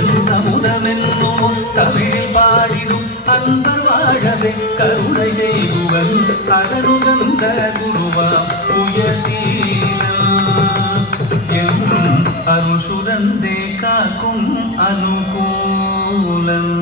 கருண முதமென்னோ தமிழில் பாடிடும் வாழவே கருணை செய்குவன் தனருகந்த குருவா உயசீனம் எவரும் அருசுரந்தே காக்கும் அனுகூலம்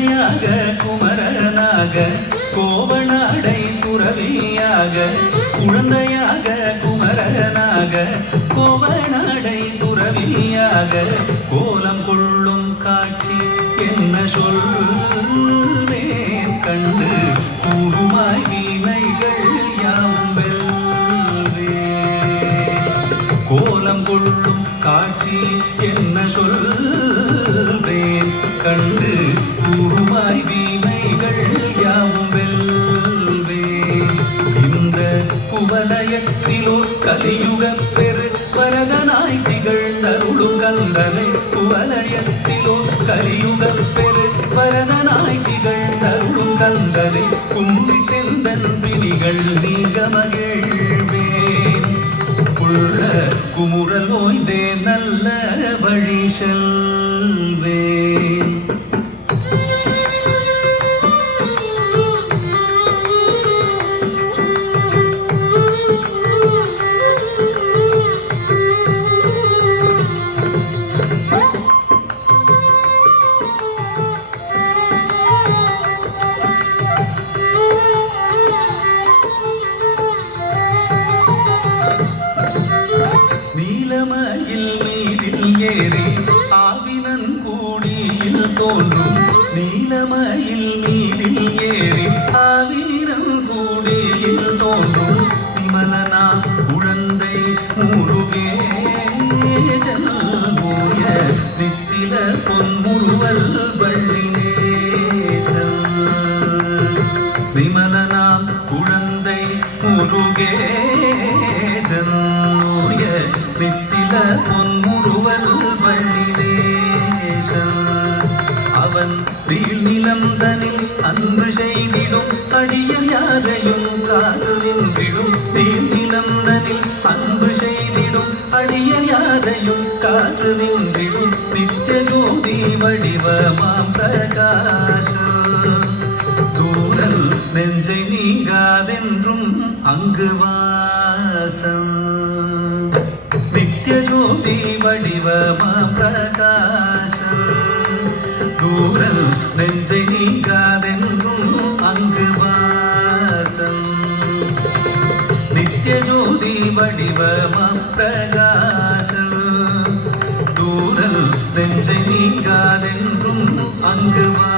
குழந்தையாக குமரனாக கோவனாடை துறவியாக குழந்தையாக குமரனாக கோவனாடை துறவியாக கோலம் கொள்ளும் காட்சி என்ன சொல்வேன் கண்டு கூறுமாய் வீணைகள் யாவும் வெல்வேன். கோலம் கொள்ளும் காட்சி என்ன சொல்வேன் கண்டு உருவாய் வீணைகள் யாவும் வெல்வே. இந்த குவலயத்தில் ஒரு கலியுக பெருவரதனாய் திகழ்ந்தருளும் கந்தனை. குவலயத்தில் ஒரு கலியுக பெருவரதனாய் திகழ்ந்தருளும் கந்தனை. கும்பிட்டிருந்தன் வினிகள் நீங்க மகிழ்வே உள்ள குமுறல் ஓய்ந்தே நல்ல வழி செல்ல. ஏறி ஆவினன் கூடியில் தோன்றும் நீலமயில் நீரில் ஏறி ஆவீரன் கூடியில் தோன்றும் விமலனா குழந்தை முருகேசன் மூய நித்தில பொன்முருவல் வள்ளினேசன் விமலனா குழந்தை முருகேசன் நோய நித்தில பொன் അവൻ വീഴ്നിലന്തനിൽ അന്ന് ചെയ്തിടും അടിയർ യാരെയും കാത്തു നിന്നിടും. വീഴ്നിലന്തനിൽ അന്ന് ചെയ്തിടും അടിയർ യാരെയും കാത്തു നിന്നിടും. നിത്യജ്യോതി വടിവമാം പ്രകാശം. தூரல் நெஞ்சை நீங்காதென்றும் அங்கு வாசம் நித்திய ஜோதி வடிவமா நீங்காதென்றும் அங்கு வாசம். நித்திய ஜோதி வடிவமா பிரகாசம். தூரல் நெஞ்சை நீங்காதென்றும் அங்கு வாசம்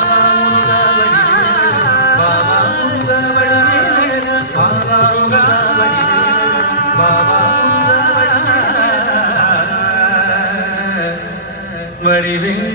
saving